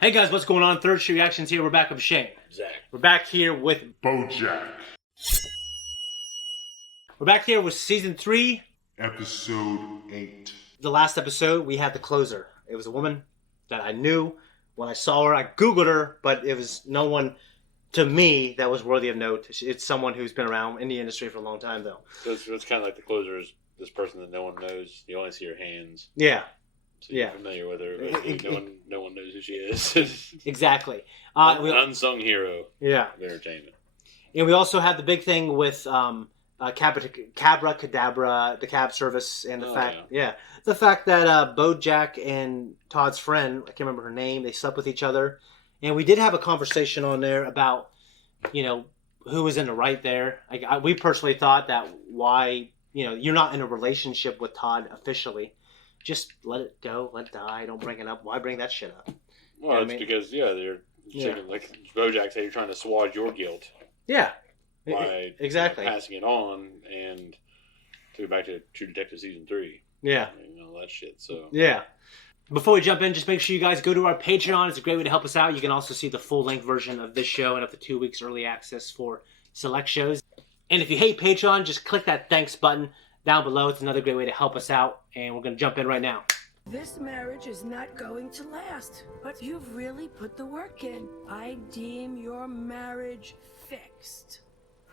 Hey guys, what's going on? Third Street Reactions here. We're back with Shane. Zack. We're back here with BoJack. We're back here with season 3, Episode 8. the last episode. We had the closer. It was a woman that I knew. When I saw her, I Googled her, but it was no one to me that was worthy of note. It's someone who's been around in the industry for a long time, though. So it's kind of like the closer is this person that no one knows. You only see her hands. Yeah. So you're Yeah. familiar with her, but no one knows who she is. Exactly. An unsung hero Yeah. of entertainment. And we also had the big thing with Cabra Cadabra, the cab service, and the the fact that BoJack and Todd's friend, I can't remember her name, they slept with each other. And we did have a conversation on there about, you know, who was in the right there. We personally thought that why, you know, you're not in a relationship with Todd officially. Just let it go, let it die. Don't bring it up. Why bring that shit up? Well, it's because, they're saying, like BoJack said, you're trying to swab your guilt. Yeah. By exactly passing it on and to go back to True Detective Season 3. Yeah. And all that shit, so. Yeah. Before we jump in, just make sure you guys go to our Patreon. It's a great way to help us out. You can also see the full-length version of this show and up to 2 weeks early access for select shows. And if you hate Patreon, just click that thanks button down below. It's another great way to help us out. And we're going to jump in right now. This marriage is not going to last, but you've really put the work in. I deem your marriage fixed.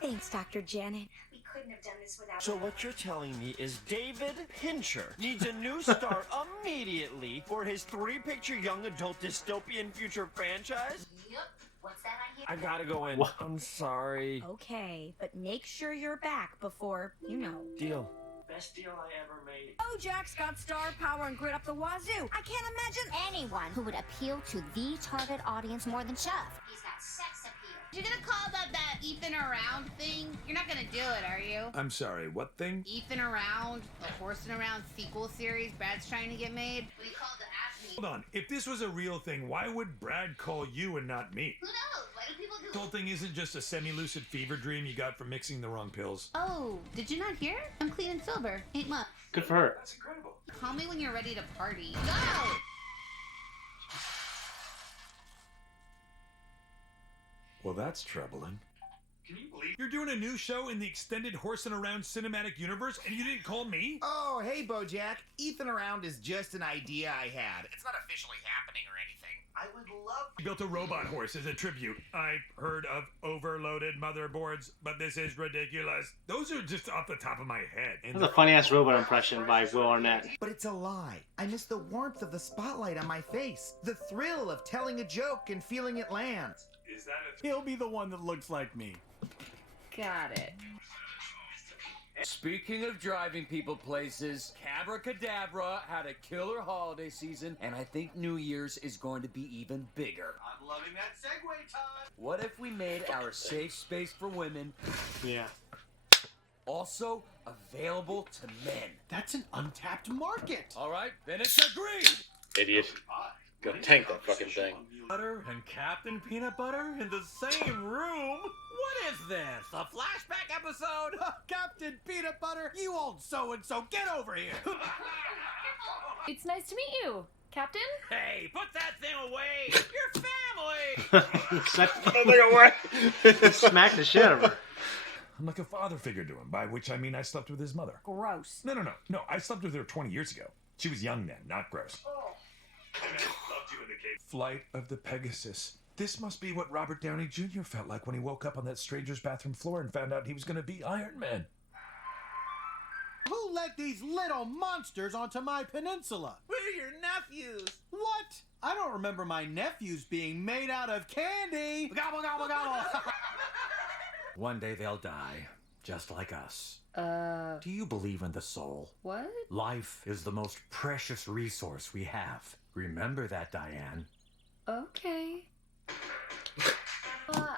Thanks, Dr. Janet. We couldn't have done this without So what you're telling me is David Pincher needs a new star immediately for his 3-picture young adult dystopian future franchise? Yep. What's that I hear? I gotta go in. What? I'm sorry. Okay, but make sure you're back before, you know. Deal. Best deal I ever made. BoJack's got star power and grit up the wazoo. I can't imagine anyone who would appeal to the target audience more than Chuff. He's got sex appeal. You're gonna call that Ethan around thing? You're not gonna do it, are you? I'm sorry, what thing? Ethan around, the Horsing Around sequel series Brad's trying to get made. We called it Ask Me. Hold on, if this was a real thing, why would Brad call you and not me? Who knows? Why do people do The whole thing isn't just a semi-lucid fever dream you got from mixing the wrong pills. Oh, did you not hear? I'm clean and sober. 8 months. Good for her. That's incredible. Call me when you're ready to party. Go! Well, that's troubling. Can you believe you're doing a new show in the extended Horsing Around cinematic universe and you didn't call me? Oh, hey, BoJack. Ethan Around is just an idea I had. It's not officially happening or anything. I would love... You built a robot horse as a tribute. I've heard of overloaded motherboards, but this is ridiculous. Those are just off the top of my head. And That's a funny-ass robot impression by Will Arnett. But it's a lie. I miss the warmth of the spotlight on my face. The thrill of telling a joke and feeling it land. is that He'll be the one that looks like me. Got it. Speaking of driving people places, Cadabra had a killer holiday season, and I think New Year's is going to be even bigger. I'm loving that segue, Todd. What if we made our safe space for women Yeah. also available to men? That's an untapped market. All right, then it's agreed. Idiot. Gonna tank that fucking thing. Butter and Captain Peanut Butter in the same room? What is this? A flashback episode? Captain Peanut Butter, you old so-and-so, get over here! It's nice to meet you, Captain. Hey, put that thing away! Your family! Smack the shit out of her. I'm like a father figure to him, by which I mean I slept with his mother. Gross. No, I slept with her 20 years ago. She was young then, not gross. And I loved you in the cave. Flight of the Pegasus. This must be what Robert Downey Jr. felt like when he woke up on that stranger's bathroom floor and found out he was going to be Iron Man. Who let these little monsters onto my peninsula? We're your nephews. What? I don't remember my nephews being made out of candy. Gobble, gobble, gobble. One day they'll die, just like us. Do you believe in the soul? What? Life is the most precious resource we have. Remember that, Diane. Okay.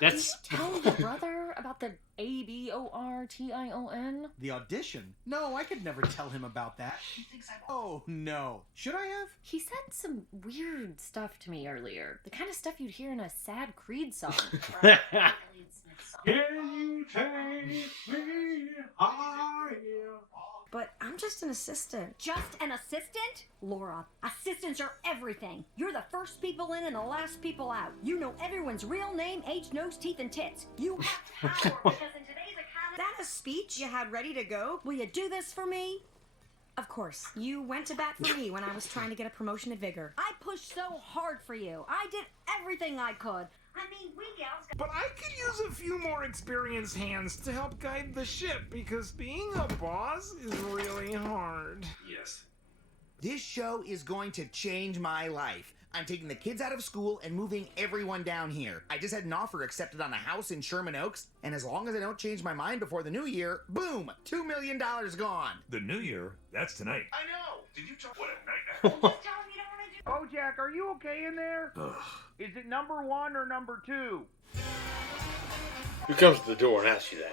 That's- Did you tell your brother about the ABORTION? The audition? No, I could never tell him about that. He thinks I'm... Oh, no. Should I have? He said some weird stuff to me earlier. The kind of stuff you'd hear in a sad Creed song. Can you take me higher? But I'm just an assistant. Just an assistant? Laura, assistants are everything. You're the first people in and the last people out. You know everyone's real name, age, nose, teeth, and tits. You have power because in today's economy... That a speech you had ready to go? Will you do this for me? Of course. You went to bat for me when I was trying to get a promotion at Vigor. I pushed so hard for you. I did everything I could. I mean, we gals... But I could use a few more experienced hands to help guide the ship, because being a boss is really hard. Yes. This show is going to change my life. I'm taking the kids out of school and moving everyone down here. I just had an offer accepted on a house in Sherman Oaks, and as long as I don't change my mind before the new year, boom, $2 million gone. The new year? That's tonight. I know. Did you talk? What a nightmare. BoJack, are you okay in there? Is it number 1 or number 2? Who comes to the door and asks you that?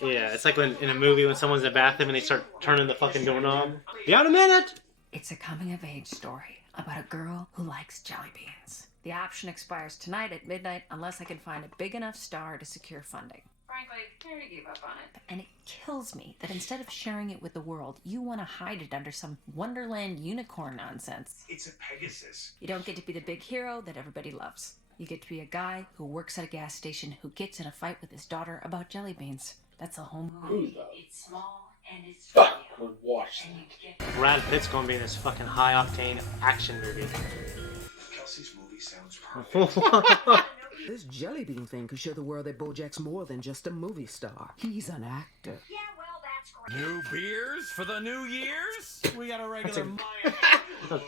Yeah, it's like when in a movie when someone's in the bathroom and they start turning the fucking doorknob. Be out a minute! It's a coming-of-age story about a girl who likes jelly beans. The option expires tonight at midnight unless I can find a big enough star to secure funding. Frankly, I already gave up on it. And it kills me that instead of sharing it with the world, you want to hide it under some Wonderland unicorn nonsense. It's a Pegasus. You don't get to be the big hero that everybody loves. You get to be a guy who works at a gas station who gets in a fight with his daughter about jelly beans. That's a home movie. It's small and it's Would watch. Brad Pitt's gonna be in this fucking high-octane action movie. Kelsey's movie sounds perfect. This jelly bean thing could show the world that BoJack's more than just a movie star. He's an actor. Yeah, well, that's great. New beers for the New Year's? We got a regular Maya over here.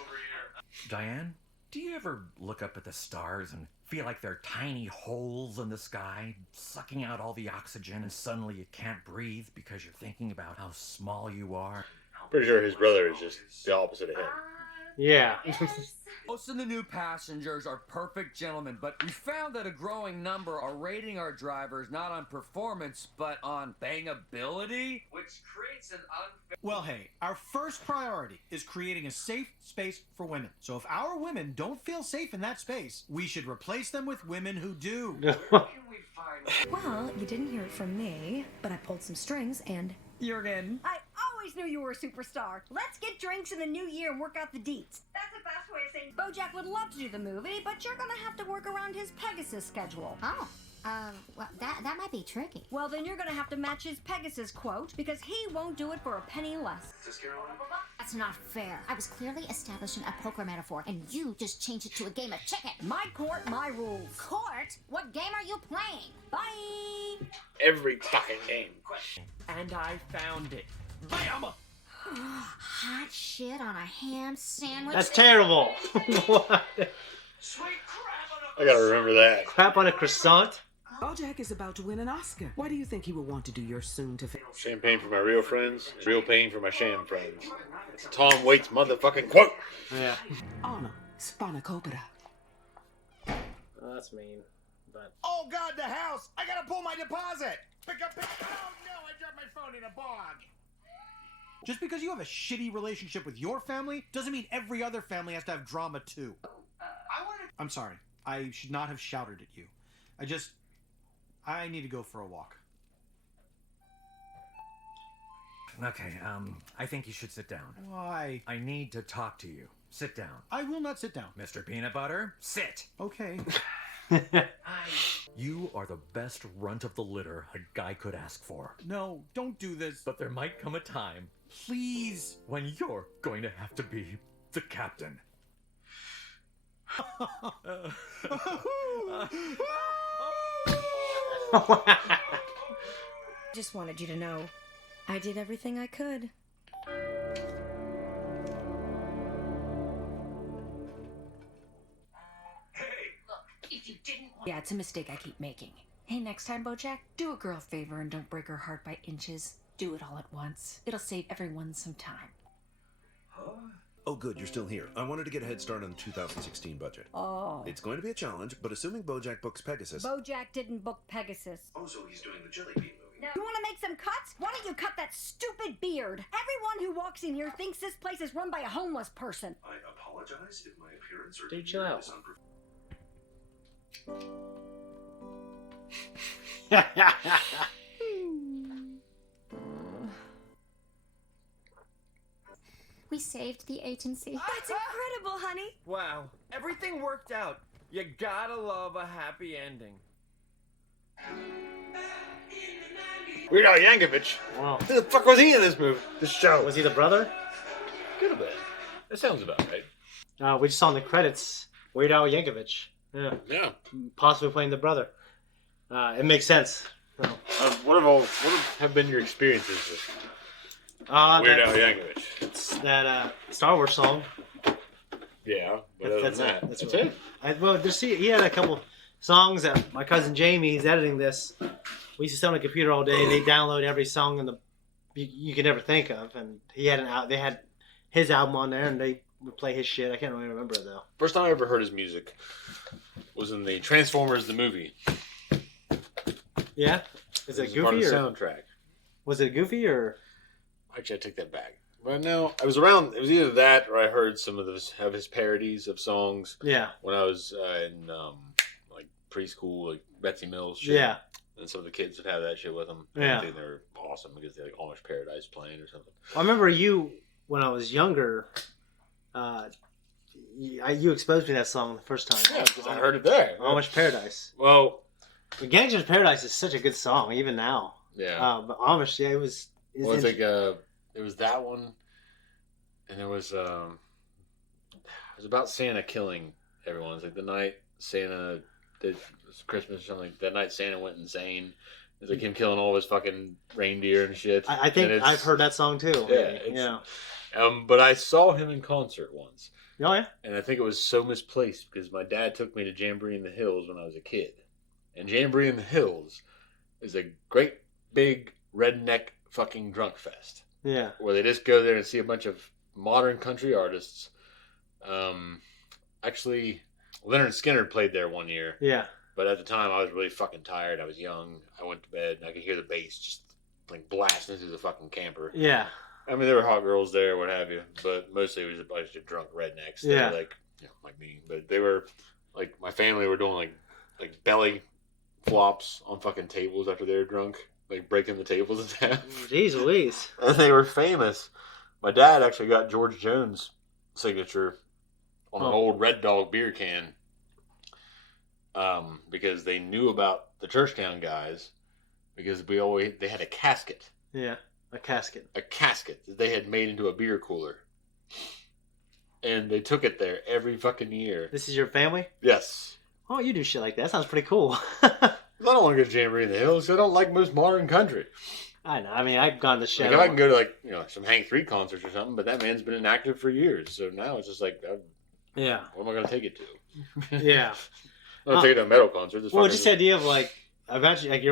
Diane, do you ever look up at the stars and feel like they're tiny holes in the sky, sucking out all the oxygen, and suddenly you can't breathe because you're thinking about how small you are? Pretty sure his brother is just the opposite of him. Yeah. Most of the new passengers are perfect gentlemen, but we found that a growing number are rating our drivers not on performance, but on bangability, which creates an unfair... Well, hey, our first priority is creating a safe space for women. So if our women don't feel safe in that space, we should replace them with women who do. Well, you didn't hear it from me, but I pulled some strings and you're in. I always knew you were a superstar. Let's get drinks in the new year and work out the deets. That's the best way of saying BoJack would love to do the movie, but you're gonna have to work around his Pegasus schedule. Oh, well, that might be tricky. Well, then you're gonna have to match his Pegasus quote, because he won't do it for a penny less. That's not fair. I was clearly establishing a poker metaphor, and you just changed it to a game of chicken. My court, my rules. Court? What game are you playing? Bye! Every fucking game. And I found it. Bam! Hot shit on a ham sandwich? That's terrible. What? I gotta remember that. Crap on a croissant? BoJack is about to win an Oscar. Why do you think he would want to do your soon-to-finish? Champagne for my real friends, real pain for my sham friends. It's Tom Waits' motherfucking quote. Yeah. Honor, spanakopita. Oh, that's mean, but... Oh God, the house! I gotta pull my deposit! Pick up, oh no, I dropped my phone in a bog! Just because you have a shitty relationship with your family doesn't mean every other family has to have drama too. I'm sorry. I should not have shouted at you. I need to go for a walk. Okay, I think you should sit down. Why? I need to talk to you. Sit down. I will not sit down. Mr. Peanut Butter, sit. Okay. You are the best runt of the litter a guy could ask for. No, don't do this. But there might come a time, please, when you're going to have to be the captain. Just wanted you to know, I did everything I could. Yeah, it's a mistake I keep making. Hey, next time, BoJack, do a girl a favor and don't break her heart by inches. Do it all at once. It'll save everyone some time. Oh, good, you're still here. I wanted to get a head start on the 2016 budget. Oh. It's going to be a challenge, but assuming BoJack books Pegasus... BoJack didn't book Pegasus. Oh, so he's doing the Jelly Bean movie. You want to make some cuts? Why don't you cut that stupid beard? Everyone who walks in here thinks this place is run by a homeless person. I apologize if my appearance or... Dude, chill out. saved the agency. That's incredible, honey. Wow, everything worked out. You gotta love a happy ending. Weird Al Yankovic. Wow. Who the fuck was he in this movie? This show? Was he the brother? Could have been. That sounds about right. We just saw in the credits Weird Al Yankovic. Yeah. Yeah. Possibly playing the brother. It makes sense. So. What have been your experiences with Weird Al Yankovic? It's that Star Wars song. Yeah, but other than that, that's it. Well, he had a couple songs that my cousin Jamie, he's editing this. We used to sit on a computer all day. They download every song you could ever think of, and he had they had his album on there, and they would play his shit. I can't really remember it though. First time I ever heard his music was in the Transformers the movie. Yeah, is it goofy part of the or soundtrack? Was it goofy or? Actually, I take that back. But no, I was around. It was either that or I heard some of his parodies of songs. Yeah. When I was in like preschool, like Betsy Mills shit. Yeah. And some of the kids would have that shit with them. Yeah. I think they were awesome because they like Amish Paradise playing or something. I remember you when I was younger. You exposed me to that song the first time. Yeah, because I heard it there. Amish Paradise. Well, the Gangster's Paradise is such a good song, even now. Yeah. But Amish, yeah, it was. Well, it's like it was that one, and it was about Santa killing everyone. It's like the night Santa did Christmas or something. That night Santa went insane. It's like him killing all his fucking reindeer and shit. I think I've heard that song too. Yeah. But I saw him in concert once. Oh yeah. And I think it was so misplaced because my dad took me to Jamboree in the Hills when I was a kid, and Jamboree in the Hills is a great big redneck fucking drunk fest. Yeah. Where they just go there and see a bunch of modern country artists. Actually, Leonard Skinner played there one year. Yeah. But at the time, I was really fucking tired. I was young. I went to bed, and I could hear the bass just like blasting through the fucking camper. Yeah. I mean, there were hot girls there, what have you, but mostly it was a bunch of drunk rednecks. They Yeah. were like, like me. But they were, like, my family were doing, like belly flops on fucking tables after they were drunk. Like, breaking the tables in half. Jeez Louise. And they were famous. My dad actually got George Jones' signature on an old Red Dog beer can. Because they knew about the Churchtown guys. Because they had a casket. Yeah, a casket. A casket that they had made into a beer cooler. And they took it there every fucking year. This is your family? Yes. Oh, you do shit like that. That sounds pretty cool. I don't want to go to Jamboree in the Hills. I don't like most modern country. I know. I mean, I've gone to shit. Like, if I can go to some Hank 3 concerts or something, but that man's been inactive for years. So now it's just like, yeah. What am I going to take it to? Yeah. I'm going to take it to a metal concert. Well, just the idea of like, eventually, like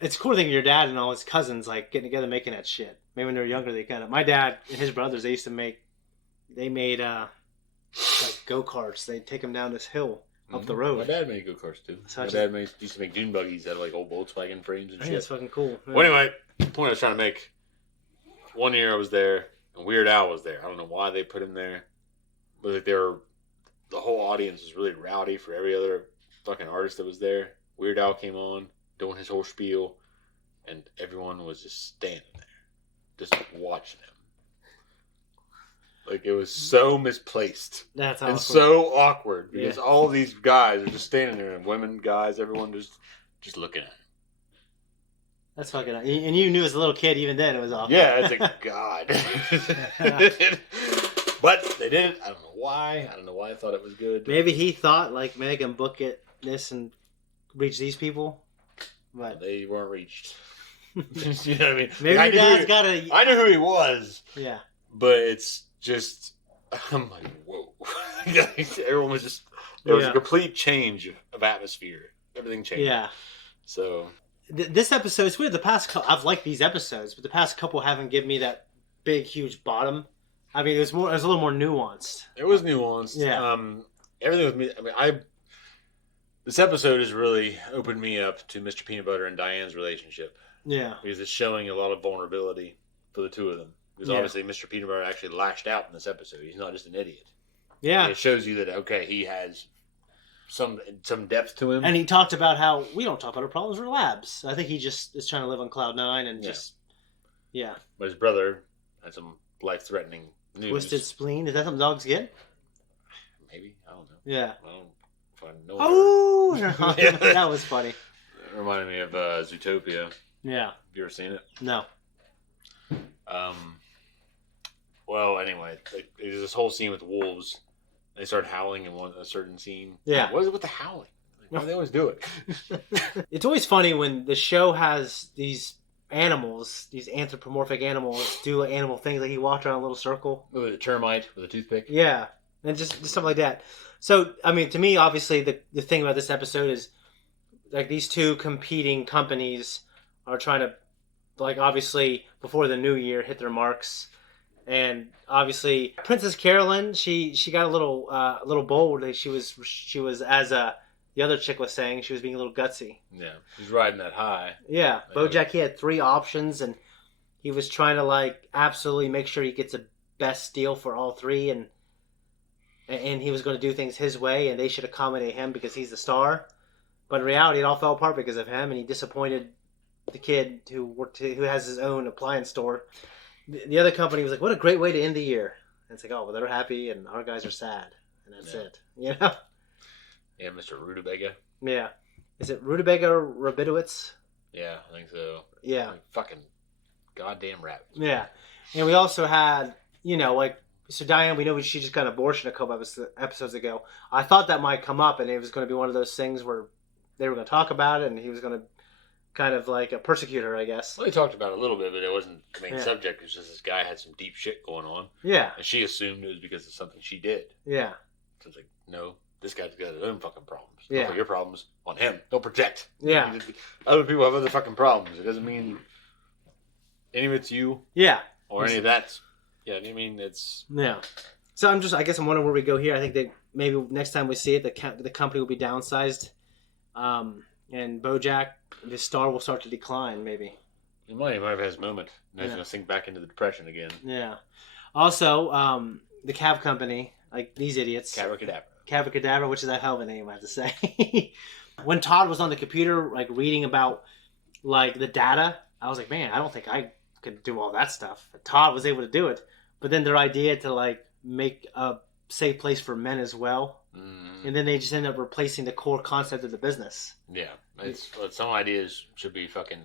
it's a cool thing your dad and all his cousins like getting together making that shit. Maybe when they were younger, they kind of. My dad and his brothers, they made like go-karts. They'd take them down this hill up the road. My dad made go-karts too. My dad used to make dune buggies out of like old Volkswagen frames and I shit. think it's fucking cool. Yeah. Well, anyway, the point I was trying to make. One year I was there, and Weird Al was there. I don't know why they put him there. But like the whole audience was really rowdy for every other fucking artist that was there. Weird Al came on, doing his whole spiel, and everyone was just standing there, just watching him. Like, it was so misplaced. That's awkward. And so awkward, because all these guys are just standing there, and women, guys, everyone just looking at him. That's fucking. And you knew as a little kid, even then, it was awkward. Yeah, it's like, God. But they did it. I don't know why. I don't know why I thought it was good. Maybe he thought, like, maybe I can book this and reach these people. But they weren't reached. You know what I mean? Maybe like, your dad's got a... I knew who he was. Yeah. But it's just... I'm like, whoa. Everyone was just... There was a complete change of atmosphere. Everything changed. Yeah. So... This episode, it's weird. I've liked these episodes, but the past couple haven't given me that big, huge bottom. I mean, it was a little more nuanced. It was nuanced. Yeah. Everything with me. I mean, this episode has really opened me up to Mr. Peanut Butter and Diane's relationship. Yeah. Because it's showing a lot of vulnerability for the two of them. Because obviously, Mr. Peanut Butter actually lashed out in this episode. He's not just an idiot. Yeah. And it shows you that he has some depth to him. And he talked about how we don't talk about our problems, we're labs. I think he just is trying to live on cloud 9 and just. Yeah. But his brother had some life-threatening Twisted spleen. Is that something dogs get? Maybe. I don't know. Yeah. I don't fucking know. Oh, that was funny. It reminded me of Zootopia. Yeah. Have you ever seen it? No. Well, anyway, there's this whole scene with wolves. They start howling in a certain scene. Yeah. What is it with the howling? Why do they always do it? It's always funny when the show has these animals, these anthropomorphic animals, do animal things. Like he walked around a little circle. With a termite with a toothpick. Yeah. And just stuff like that. So, I mean, to me, obviously, the thing about this episode is, like, these two competing companies are trying to, like, obviously, before the new year, hit their marks. And obviously, Princess Carolyn, she got a little bold. She was as the other chick was saying, she was being a little gutsy. Yeah, she's riding that high. Yeah, BoJack, he had 3 options, and he was trying to, like, absolutely make sure he gets the best deal for all 3, and he was going to do things his way, and they should accommodate him because he's the star. But in reality, it all fell apart because of him, and he disappointed the kid who has his own appliance store. The other company was like, what a great way to end the year. And it's like, oh, well, they're happy, and our guys are sad. And that's it. You know? Yeah, Mr. Rutabaga. Yeah. Is it Rutabaga Rabinowitz? Yeah, I think so. Yeah. Like, fucking goddamn rabbit. Yeah. And we also had, so Diane, we know she just got an abortion a couple episodes ago. I thought that might come up, and it was going to be one of those things where they were going to talk about it, and he was going to kind of like persecute her, I guess. Well, they talked about it a little bit, but it wasn't the main subject. It was just this guy had some deep shit going on. Yeah. And she assumed it was because of something she did. Yeah. So it's like, no, this guy's got his own fucking problems. Yeah. Don't put your problems on him. Don't project. Yeah. Other people have other fucking problems. It doesn't mean any of it's you. Yeah. Or any of that's. Yeah, I mean, it's. Yeah. So I guess I'm wondering where we go here. I think that maybe next time we see it, the company will be downsized. And BoJack, his star will start to decline, maybe. He might have his moment. Now he's going to sink back into the depression again. Yeah. Also, the cab company, like these idiots. Cadabra, which is a hell of a name, I have to say. When Todd was on the computer, like reading about like the data, I was like, man, I don't think I could do all that stuff. Todd was able to do it. But then their idea to like make a safe place for men as well. And then they just end up replacing the core concept of the business. Yeah, some ideas should be fucking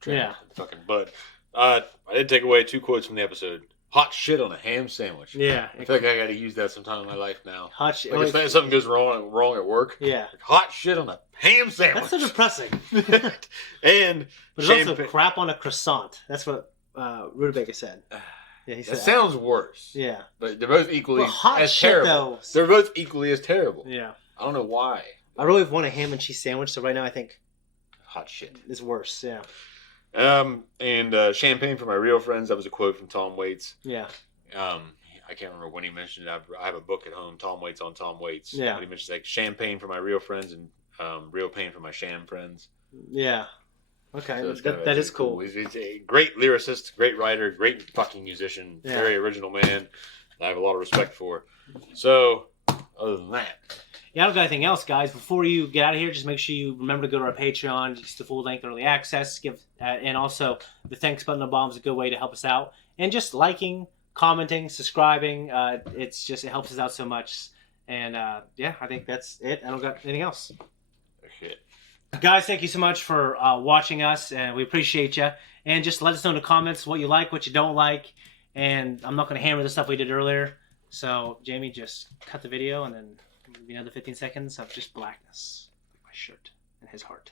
fucking butt. I did take away 2 quotes from the episode. Hot shit on a ham sandwich. Yeah, I feel like I got to use that sometime in my life now. Hot shit. Like if something goes wrong at work. Yeah, like, hot shit on a ham sandwich. That's so depressing. And but there's also crap on a croissant. That's what Rutabaga said. Yeah, he said that sounds worse. Yeah, but they're both equally as shit, terrible. They're both equally as terrible. Yeah, I don't know why. I really want a ham and cheese sandwich, so right now I think hot shit is worse. Yeah. And champagne for my real friends. That was a quote from Tom Waits. Yeah. I can't remember when he mentioned it. I have a book at home, Tom Waits on Tom Waits. Yeah. But he mentions like champagne for my real friends and real pain for my sham friends. Yeah. Okay, so that is cool. He's a great lyricist, great writer, great fucking musician, very original man. I have a lot of respect for. So, other than that. Yeah, I don't got anything else, guys. Before you get out of here, just make sure you remember to go to our Patreon, just the full-length early access, and also the thanks button on the bottom is a good way to help us out. And just liking, commenting, subscribing, it helps us out so much. And yeah, I think that's it. I don't got anything else. Shit. Guys, thank you so much for watching us, and we appreciate you. And just let us know in the comments what you like, what you don't like. And I'm not going to hammer the stuff we did earlier. So, Jamie, just cut the video, and then another 15 seconds of just blackness. My shirt and his heart.